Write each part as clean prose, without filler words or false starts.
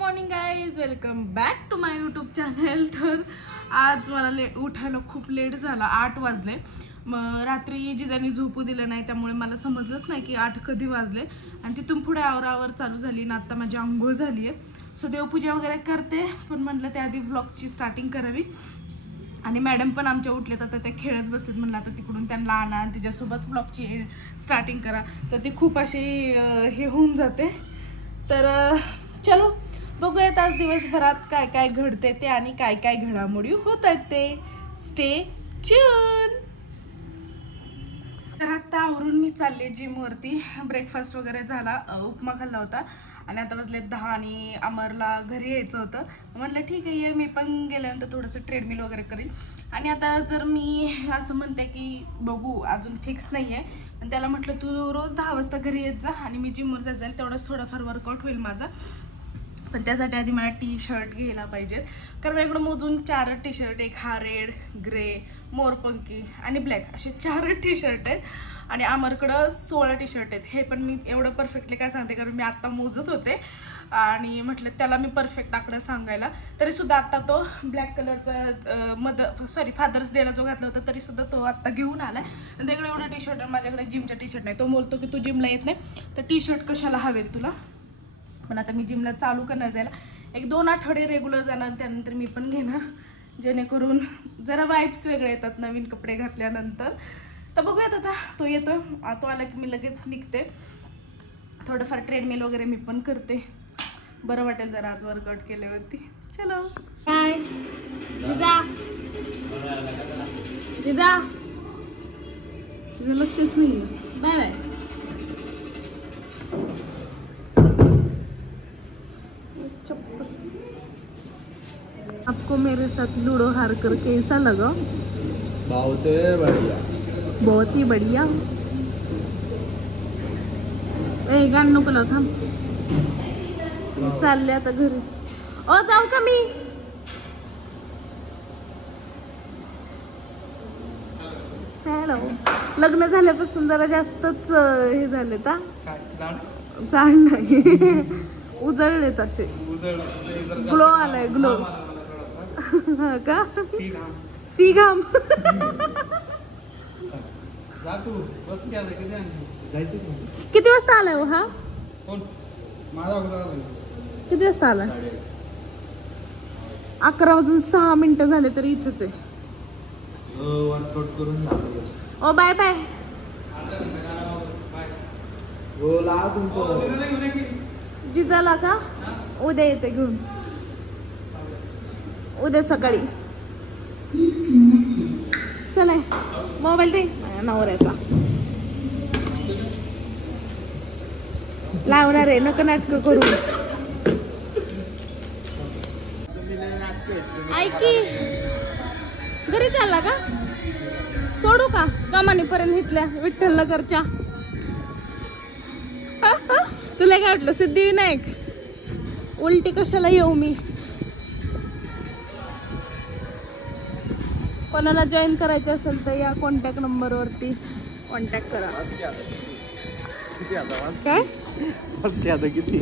Morning guys, welcome back to my YouTube channel. तर आज मला उठायला खूप लेट झाला, 8 वाजले. मग रात्री जिजानी झोपू दिलं नाही, त्यामुळे मला समजलंच नाही की 8 कधी वाजले. आणि तिथून पुढे आवरावर चालू झाली ना. आता माझी आंघोळ झाली आहे, सो देवपूजा वगैरे करते, पण म्हटलं त्याआधी ब्लॉगची स्टार्टिंग करावी. आणि मॅडम पण आमच्या उठलेत, आता ते खेळत बसलेत. म्हणलं आता तिकडून त्यांना आणा आणि तिच्यासोबत ब्लॉगची स्टार्टिंग करा, तर ती खूप अशी हे होऊन जाते. तर चलो बघूयात आज दिवसभरात काय काय घडते ते आणि काय काय घडामोडी होत आहेत ते. Stay tune. तर आता आवरून मी चालले जिमवरती. ब्रेकफास्ट वगैरे झाला, उपमा खाल्ला होता आणि आता वाजले 10 आणि अमरला घरी यायचं होतं. म्हटलं ठीक आहे ये, मी पण गेल्यानंतर थोडंसं ट्रेडमिल वगैरे करीन. आणि आता जर मी असं म्हणते की बघू, अजून फिक्स नाही आहे, पण त्याला म्हटलं तू रोज 10 वाजता घरी येत जा आणि मी जिमवर जात जाईल, तेवढंच थोडाफार वर्कआउट होईल माझा. पण त्यासाठी आधी मला टी शर्ट घ्यायला पाहिजेत, कारण माझ्याकडं मोजून 4 टी शर्ट, एक हा रेड, ग्रे, मोरपंकी आणि ब्लॅक, असे 4 टी शर्ट आहेत. आणि अमरकडं 16 टी शर्ट आहेत. हे पण मी एवढं परफेक्टली काय सांगते, कारण मी आत्ता मोजत होते आणि म्हटलं त्याला मी परफेक्ट आकडं सांगायला. तरीसुद्धा आत्ता तो ब्लॅक कलरचा फादर्स डेला जो घातला होता, तरीसुद्धा तो आत्ता घेऊन आला. आणि त्याकडे एवढं टी शर्ट आहे, माझ्याकडे जिमच्या टी शर्ट नाही. तो बोलतो की तू जिमला येत नाही तर टी शर्ट कशाला हवेत तुला. पण आता मी जिमला चालू करणार, जायला 1-2 आठवडे रेग्युलर जाणार, त्यानंतर मी पण घेणार, जेणेकरून जरा वाईब्स वेगळे येतात नवीन कपडे घातल्यानंतर. तर बघूयात आता तो येतोय, तो आला की मी लगेच निघते. थोडंफार ट्रेडमिल वगैरे मी पण करते, बरं वाटेल जरा आज वर्कआउट केल्यावरती. चलो बाय. जिजा जिजा तुझं लक्षच नाही. Bye bye. आपको मेरे साथ लूडो हार कर कैसा लगा? बहुत बढ़िया, बहुत ही बढ़िया. ए गाणं नको लाव, थांब. चालले आता घरी. ओ जाऊ का मी? हॅलो. लग्न झाल्यापासून जरा जास्तच हे झाले ता जाण नाही, उजळले तसे. ग्लो आलाय, ग्लो. का सी घाम. किती वाजता आलाय हो हा? किती वाजता आलाय? 11 वाजून 6 मिनिटं झाले तरी इथंच आहे. ओ बाय बाय. जिजाला का उद्या येते घेऊन, उद्या सकाळी. चला मोबाईल दे नवऱ्याचा. लावणार आहे, नका नाटक करू. ऐकी, घरी चालला का? सोडू का कमानीपर्यंत इथल्या विठ्ठल नगरच्या? तुला काय वाटलं सिद्धिविनायक? उलटी कशाला येऊ मी? कोणाला जॉईन करायचं असेल तर या कॉन्टॅक्ट नंबरवरती कॉन्टॅक्ट करा. काय किती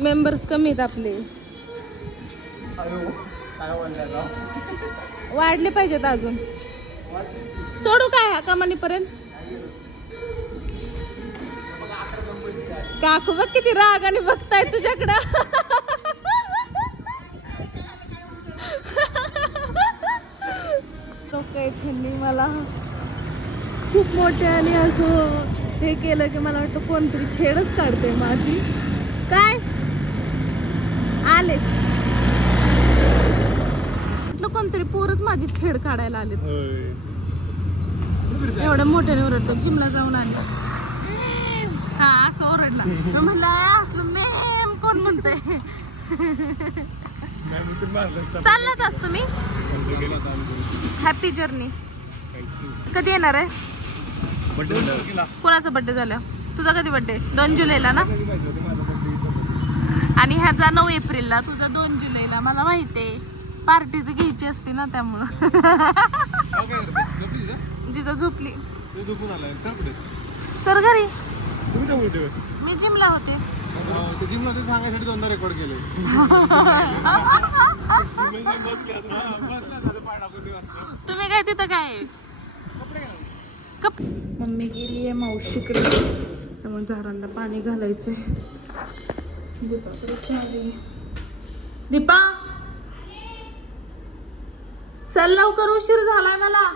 मेंबर्स कमी आहेत आपले, वाढले पाहिजेत अजून. सोडू काय हा कमानीपर्यंत? काकू बघ किती रागाने बघताय तुझ्याकडं. लोक त्यांनी मला खूप मोठे आणि असं हे केलं की मला वाटतं कोणतरी छेडच काढते माझी. काय आले म्हटलं, कोणतरी पोरच माझी छेड काढायला आले. एवढ्या मोठ्याने ओरडतात. जिमला जाऊन आले, हा असं ओरडला. म्हणलं असलं मेम कोण म्हणतंय? चाललाच असतो मी. Happy journey. कधी येणार आहे? कोणाचा बर्थडे झाला? तुझा कधी बर्थडे? 2 जुलैला ना. आणि ह्याचा 9 एप्रिलला, तुझा 2 जुलैला. मला माहितीये पार्टी तर घ्यायची असते ना, त्यामुळं. जिजा झोपली. सर घरी, मी जिमला होते. जिमला ते सांगायसाठी 2दा रेकॉर्ड केले. तुम्ही काय तिथं काय मम्मी गेली आहे मावशीकडे, त्यामुळे झाडांना पाणी घालायचंय. दीपा चल लवकर, उशीर झालाय मला.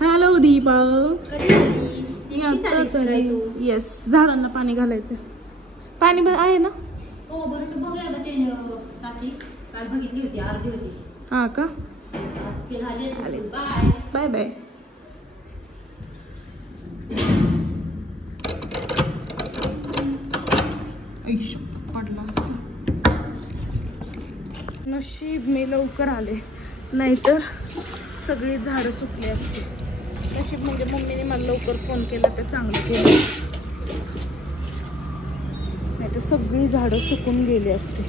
हॅलो दीपा. येस, झाडांना पाणी घालायचं. पाणी आहे ना? हो बरं, बघूया टाकी. काल बघितली होती, अर्धी होती. हा का? आज ते झाली. Bye bye bye. पडला असता. नशीब मी लवकर आले, नाहीतर सगळी झाडं सुकली असते. नशीब म्हणजे मम्मीने मला लवकर फोन केला, तर चांगलं केलं, नाहीतर सगळी झाडं सुकून गेली असते.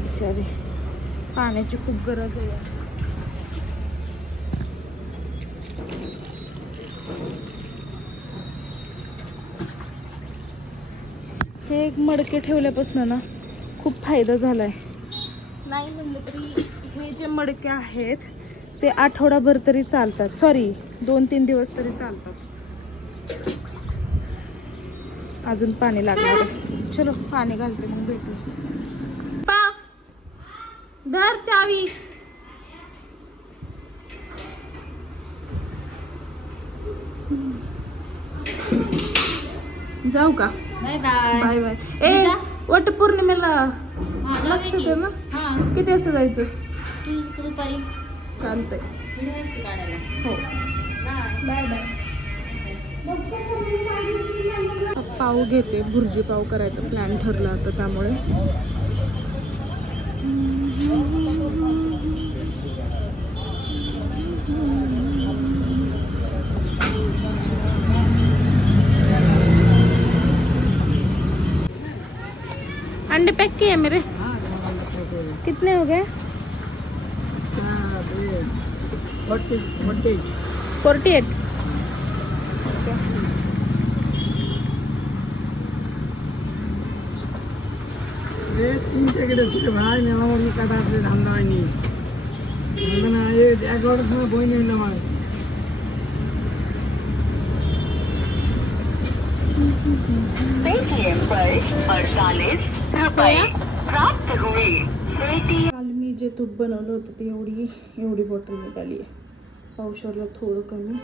बिचारे, पाण्याची खूप गरज आहे. हे एक मडके ठेवल्यापासून ना खूप फायदा झालाय. नाही म्हणलं तरी हे जे मडके आहेत ते आठवडाभर तरी चालतात. सॉरी, 2-3 दिवस तरी चालतात. अजून पाणी लागणार आहे. चलो पाणी घालते, मग भेटू. पा धर चावी. जाऊ का? Bye bye. Bye bye. ए वटपौर्णिमेला लक्षात आहे ना? किती वाजता जायचं? तू दुपारी चालतंय. काढायला. हो, बाय बाय. पाव घेते, भुर्जी पाव करायचा प्लॅन ठरला होता, त्यामुळे अंडे पैक किए मेरे. कितने हो गए? 48. काल मी जे तूप बनवलं होतं ते एवढी बॉटल निघाली आहे. पावशेरला थोडं कमी.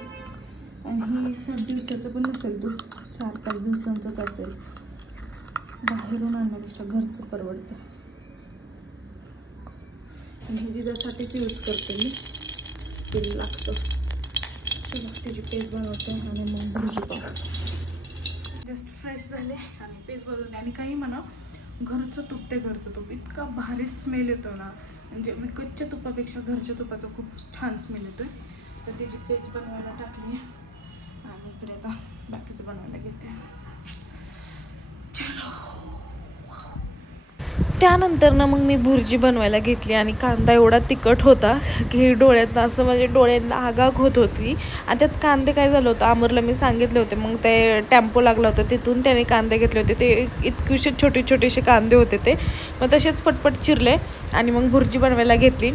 आणि हे 7 दिवसाचं पण नसेल, दूध 4-5 दिवसांचंच असेल. बाहेरून आणण्यापेक्षा घरचं परवडतं. आणि हे जिजासाठीच यूज करते मी, तेल लागतं. चला त्याची पेस्ट बनवते आणि मग भुर्जी पाव. जस्ट फ्रेश झाले आणि पेस्ट बनवते. आणि काही म्हणा, घरचं तूप ते घरचं तूप इतका भारी स्मेल येतो ना, म्हणजे विकतच्या तुपापेक्षा घरच्या तुपाचा खूप छान स्मेल येतोय. तर त्याची पेस्ट बनवायला टाकली आहे आणि इकडे आता बाकीचं बनवायला घेते. चलो. त्यानंतर ना मग मी भुर्जी बनवायला घेतली आणि कांदा एवढा तिखट होता की डोळ्यात असं, म्हणजे डोळ्यांना आगाग होत होती. आणि त्यात कांदे काय झालं होतं, अमरला मी सांगितले होते, मग ते टेम्पो लागला होता, तिथून त्याने कांदे घेतले होते. ते इतकेसे छोटे कांदे होते ते, मग तसेच पटपट चिरले आणि मग भुर्जी बनवायला घेतली.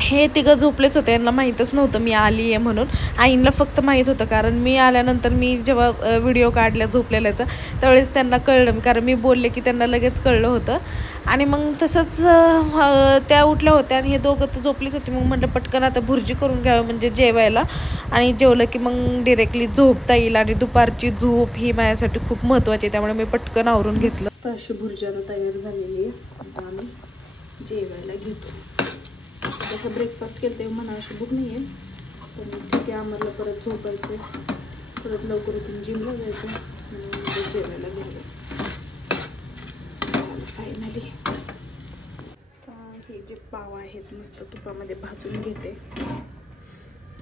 हे तिघं झोपलेच होते, यांना माहीतच नव्हतं मी आली आहे म्हणून. आईंना फक्त माहीत होतं, कारण मी आल्यानंतर मी जेव्हा व्हिडिओ काढल्या झोपलेल्याचा त्यावेळेस त्यांना कळलं, कारण मी बोलले की त्यांना लगेच कळलं होतं. आणि मग तसंच त्या उठल्या होत्या आणि हे दोघं तर झोपलीच होती. मग म्हटलं पटकन आता भुर्जी करून घ्यावं म्हणजे जेवायला, आणि जेवलं की मग डिरेक्टली झोपता येईल. आणि दुपारची झोप ही माझ्यासाठी खूप महत्त्वाची आहे, त्यामुळे मी पटकन आवरून घेतलं. अशी भुर्जी आता तयार झालेली आहे. आता आम्ही जेवायला घेतो. जसं ब्रेकफास्ट केलं ते म्हणा अशी भूक नाही आहे, पण ठीक आहे. आम्हाला परत झोपायचं, परत लवकर उठून जिमला जायचं आणि जेवायला घ्यायला. फायनली हे जे पाव आहेत मस्त तुपामध्ये भाजून घेते,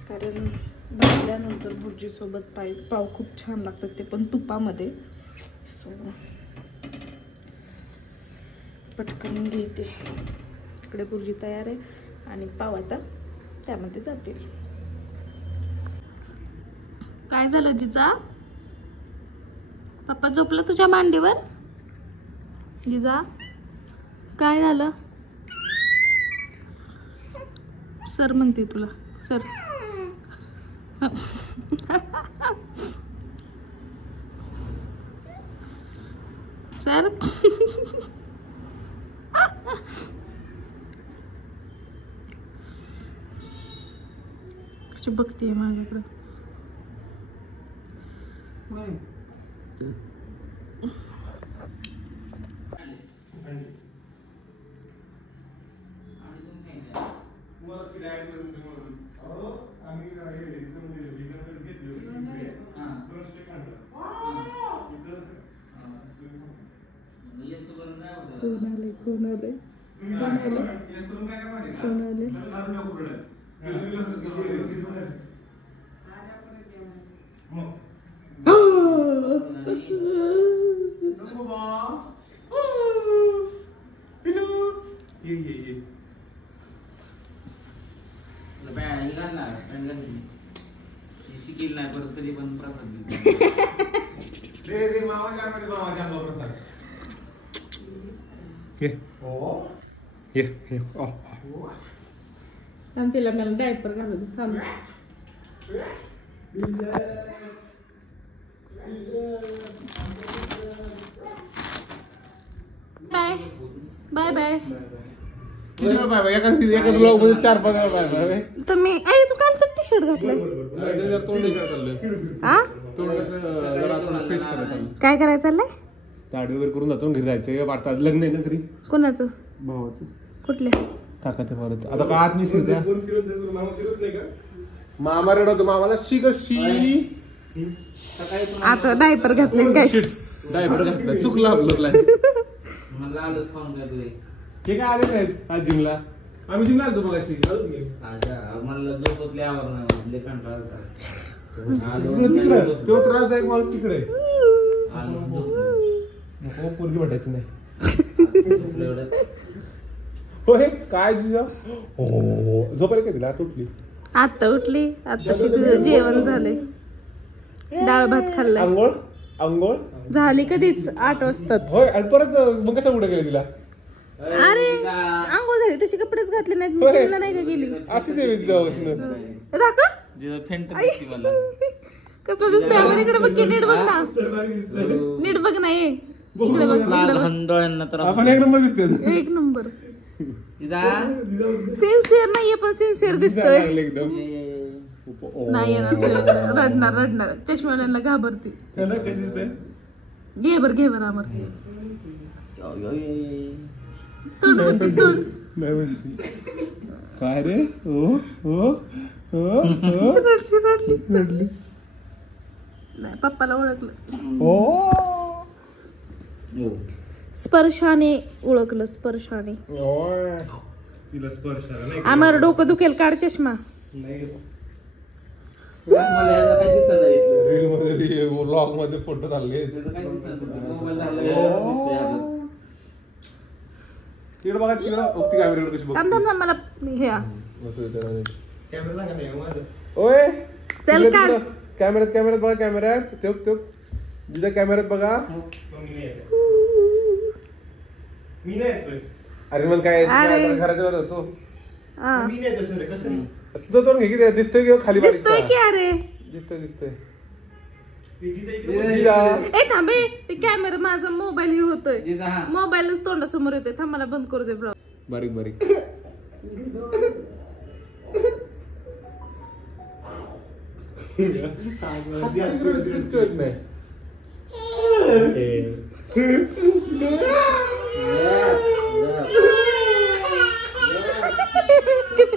कारण भाजल्यानंतर भुर्जीसोबत पाव खूप छान लागतात, ते पण तुपामध्ये. सो पटकन घेते. इकडे बुर्जी तयार आहे आणि पाव आता त्यामध्ये जाते. काय झालं जिजा? पप्पा झोपलं तुझ्या मांडीवर? जिजा काय झालं? सर म्हणते तुला सर. सर कशी बघतीये माझ्याकडं. कोण आले? शिकील नाही परत कधी पण प्रसाद तिला मला डायपर घालून थांब. Bye bye bye. एकाच ब्लॉग मध्ये 4-5 वेळा बाय बाय. तुम्ही तू कालचं टी शर्ट घातलं. काय करायचं चाललंय? दाढी वगैरे करून जातो घरी जायचं. वाटतं लग्न आहे ना घरी. कोणाचं? भावाचं. कुठल्या? काकाच्या भावाचं. आता का आत मिसळते मामा रेड होतो. मामाला शी कशी आता डायपर घातले काय? डायपर घातला चुकला आपलं. मला आलंच खाऊन काय तू हे काय आले नाहीत आज जिमला. आम्ही जिमला आलो बघा. मला झोपतले आवर नाही कंटाळा तो त्रासदायक माणूस तिकडे पोरगी भेटायची नाही. होय काय तुझं झोपायला काय तिला? आता उठली. आता उठली. आता तुझं जेवण झालंय. डाळ भात खाल्लाय. अंघोळ अंघोळ झाली कधीच 8 वाजता. होय. आणि परत मग कशा कुठे गेली तिला? अरे आंघोळ झाली तशी कपडेच घातले नाहीत. मी जिमला नाही का गेली? अशी देवी तिला दाखव फेंट दिसती मला. कसं दिसतंय? आम्हाला इकडे बघ की. नीट बघ ना. नीट बघ ना. ये इकडे बघ. डोळ्यांना तर आपण एक नंबर दिसते. एक नंबर. सिन्सिअर नाहीये पण सिन्सिअर दिसतोय. एकदम नाही येणार तुझ्याकडे. रडणार रडणार. चष्म्यावाल्यांना घाबरते. घे बर आमर. तोंड म्हणते तोंड. नाही म्हणते काय रे? हो हो हो रडली. नाही पप्पाला ओळखलं. हो स्पर्शाने ओळखलं. स्पर्शाने. तिला स्पर्श आम्हाला डोकं दुखेल. काढ चष्मा. रील मध्ये व्लॉग मध्ये फोटो चालले. तिकडे बघा. तिकडे कॅमेरा कशी बघ. मला हे ओय चल काढ. कॅमेऱ्यात बघा. कॅमेऱ्यात जिथं कॅमेऱ्यात बघा. मी नाही येतोय. अरे मग काय घराच्या वर जातो. मी नाही तसं रे. कसं तुझं तोंड घे की. दिसतोय की खाली दिसतोय की? अरे दिसतोय. थांबे. ते कॅमेरा माझा मोबाईल हे होतोय. मोबाईलच तोंडासमोर येतोय. थांब मला बंद करू दे ब्लॉग. बारीक नाही.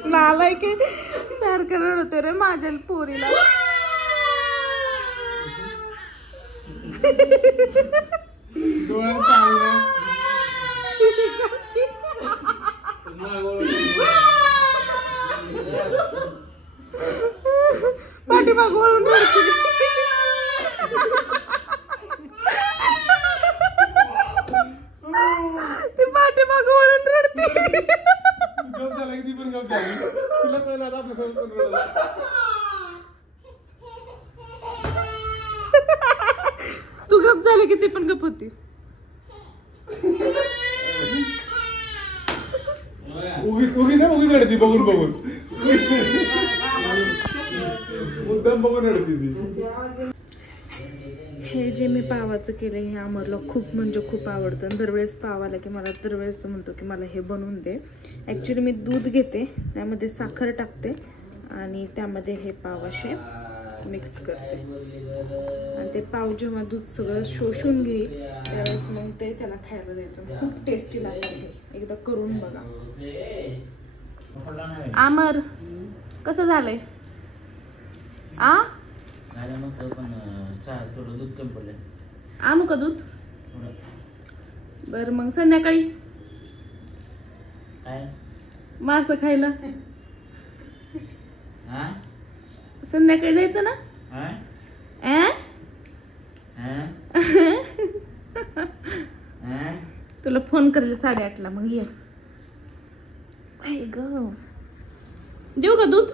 नालाय की सारखं रडतोय रे माझ्या पोरीला. पाठीमाग वळून रडते. ते पाठीमाग गप झाली तुला कळलं आता आपल्या समोर कोण रडलं. तू गप झाली की ती पण गप होती. उगीच रडती बघून बघून मुद्दाम बघून रडती ती. हे जे मी पावाचं केलं हे आम्हाला खूप म्हणजे खूप आवडतं आणि दरवेळेस पाव आला की मला दरवेळेस तो म्हणतो की मला हे बनवून दे. ॲक्च्युली मी दूध घेते त्यामध्ये साखर टाकते आणि त्यामध्ये हे पाव असे मिक्स करते आणि ते पाव जेव्हा दूध सगळं शोषून घेईल त्यावेळेस मग ते त्याला खायला द्यायचं. खूप टेस्टी लागतं हे, एकदा करून बघा. आमर कसं झालंय आ पण चहा थोडं दूध कमी पडलंय. आणू का दूध? बरं मग संध्याकाळी काय मासं खायला हा संध्याकाळी जायचं ना? हा हा तुला फोन करेल 8:30ला मग ये. आई ग देऊ का दूध?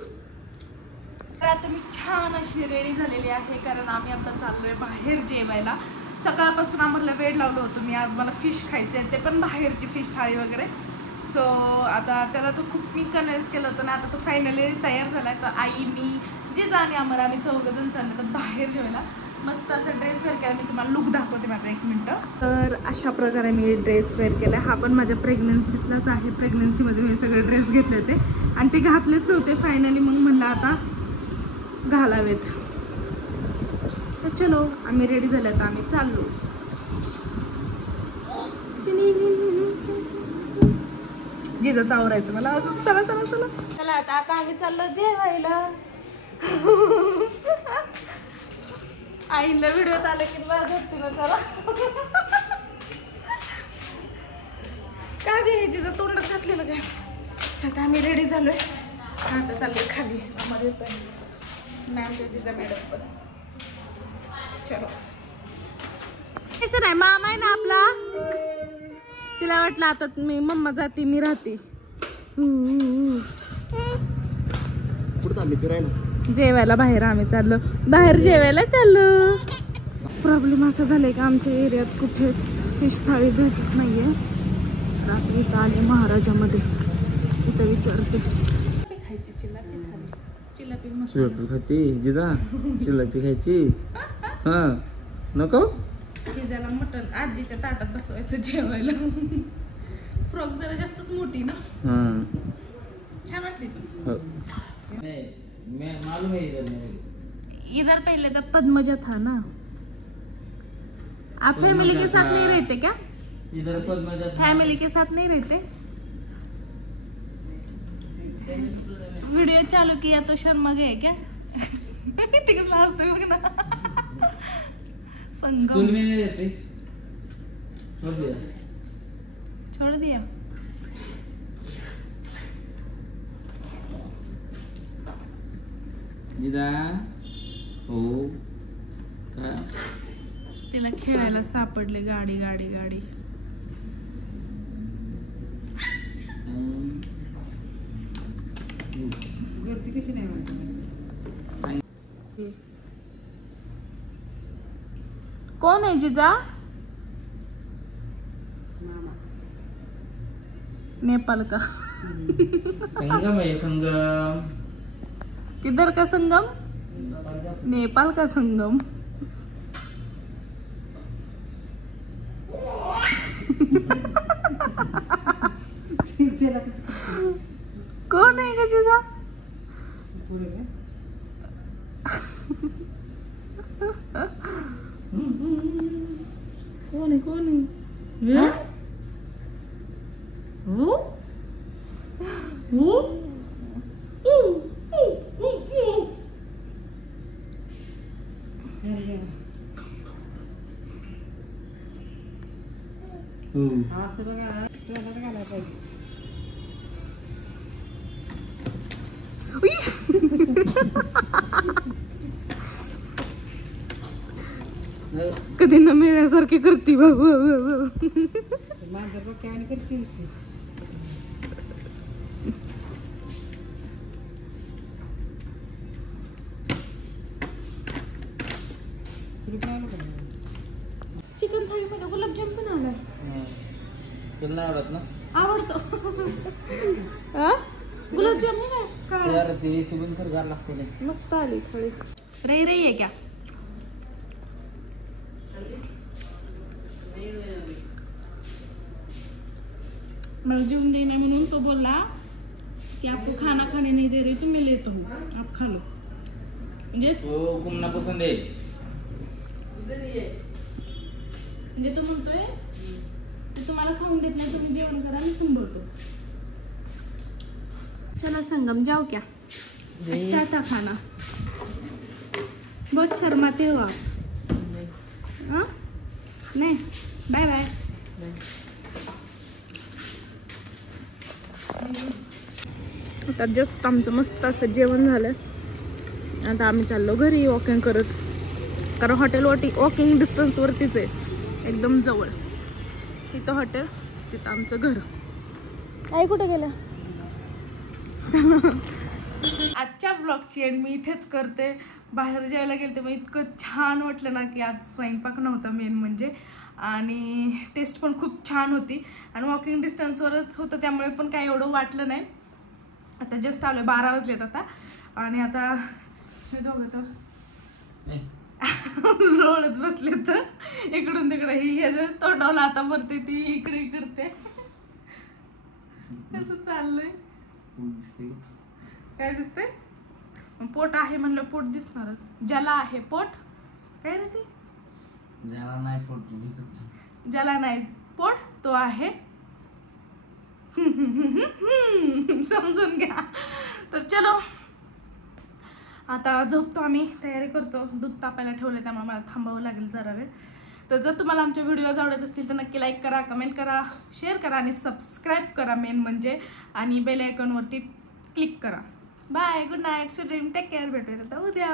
तर आता मी छान अशी रेडी झालेली आहे कारण आम्ही आता चाललोय बाहेर जेवायला. सकाळपासून आम्हाला वेळ लावलं होतं मी आज मला फिश खायचे ते पण बाहेरची फिश थाळी वगैरे. सो आता त्याला तो खूप मी कन्व्हिन्स केलं होतं ना आता तो फायनली तयार झाला आहे. तर आई मी जिजा आणि आम्ही 4 जण चाललो तर बाहेर जेवायला. मस्त असं ड्रेस वेअर केला. मी तुम्हाला लुक दाखवते माझा 1 मिनिट. तर अशा प्रकारे मी ड्रेस वेअर केला. हा पण माझ्या प्रेग्नन्सीतलाच आहे. प्रेग्नन्सीमध्ये मी सगळे ड्रेस घेतले होते आणि ते घातलेच नव्हते. फायनली मग म्हणलं आता घालावेत. तर चलो आम्ही रेडी झाले आता आम्ही चाललो. जिजाचं आवरायचं मला असं. चला चला चला चला आता आम्ही चाललो जेवायला. आईला व्हिडिओत आलं की लाज वाटते ना त्याला. काय गे हे जिजा तोंडात घातलेलं काय. आता आम्ही रेडी झालोय आता चाललोय खाली. आम्हाला येतोय मॅमच्या जिजा मॅडम पण. चलो यायचं नाही मामा आहे ना आपला. तिला वाटलं आता मी मम्मा जाते मी राहते. कुठं चालली फिरायला? जेवायला बाहेर आम्ही चाललो. बाहेर जेवायला चाललो. प्रॉब्लेम असा झालाय की आमच्या एरियात कुठेच फिश थाळी भेटत नाहीये. रात्री इथं आले महाराजामध्ये इथं विचारते खायची चिलापी थाळी. चिलापी चिलापी खाते जिजा चिलापी खायची. हा नको जिजाला मटण आजीच्या ताटात बसवायचं जेवायला. फ्रॉक जरा जास्तच मोठी ना. छान वाटते. मालूम है इधर पहले तो पद्मजा था ना. आप फैमिली के साथ नहीं रहते क्या? इधर पद्मजा फैमिली के साथ नहीं रहते? वीडियो चालू किया तो शर्मा गए क्या? बघ ना. संगम स्कूल में नहीं रहते छोड़ दिया. जिजा हो काय तिला खेळायला सापडले गाडी गाडी गाडी. गर्दी कशी नाही वाटत. कौन है जीजा? नेपाल का. संगम है संगम. किधर का संगम? नेपाल का संगम. कौन है का जीजा? कौन है कौन है? वो असं बघा तोंडात घालायला पाहिजे. कधी न मिळण्यासारखी करती बाबू. माझ्या डोक्याने करते. तुला नाही आवडत ना? आवडतो. गुलाबजाम नाही काय काढा. यार ते सिबन तर गार लागते लय. मस्त आली थोडी. रही रही है क्या? मला जेवून देने म्हणून तो बोला कि आपको खाना खाने नहीं दे रही तो मैं लेता हूँ, आप खा लो. म्हणजे तो कुमना पसंद आहे. म्हणजे तो म्हणतोय की तुम्हाला खाऊन देत नाही, तुम्ही जेवण करा मी संभळतो. चला संगम जाओ क्या? अच्छा था खाना. बहुत शर्माते हो आप. हाँ? नहीं. Bye bye. आता जस्ट आमचं मस्त असं जेवण झालं. आता आम्ही चाललो घरी वॉकिंग करत, कारण हॉटेल वॉकिंग डिस्टन्सवरतीच आहे, एकदम जवळ. तिथं हॉटेल, तिथं आमचं घर. आई कुठे गेल्या? आजच्या ब्लॉगची एंड मी इथेच करते. बाहेर जेवायला गेले मग इतकं छान वाटलं ना की आज स्वयंपाक नव्हता मेन म्हणजे, आणि टेस्ट पण खूप छान होती आणि वॉकिंग डिस्टन्सवरच होतं त्यामुळे पण काही एवढं वाटलं नाही. आता जस्ट आलो, 12 वाजलेत आता. आणि आता हे दोघं तर रोडत बसले तर इकडून तिकडे, ही ह्याच्या तोंडावला आता भरते, ती इकडे करते. कसं चाललंय? काय दिसतंय? पोट आहे म्हणलं पोट दिसणारच. ज्याला आहे पोट काय रे ती? ज्याला नाही पोट, ज्याला नाही पोट तो आहे समजून घ्या. तर चलो आता झोपतो आम्ही, तयारी करतो. दूध तापायला ठेवलं त्यामुळे मला थांबावं लागेल जरा वेळ. तर जर तुम्हाला आमचे व्हिडिओज आवडत असतील तर नक्की लाईक करा, कमेंट करा, शेअर करा आणि सबस्क्राईब करा मेन म्हणजे, आणि बेल आयकॉनवरती क्लिक करा. Bye, good night, sweet dream, take care. भेटूया आता उद्या.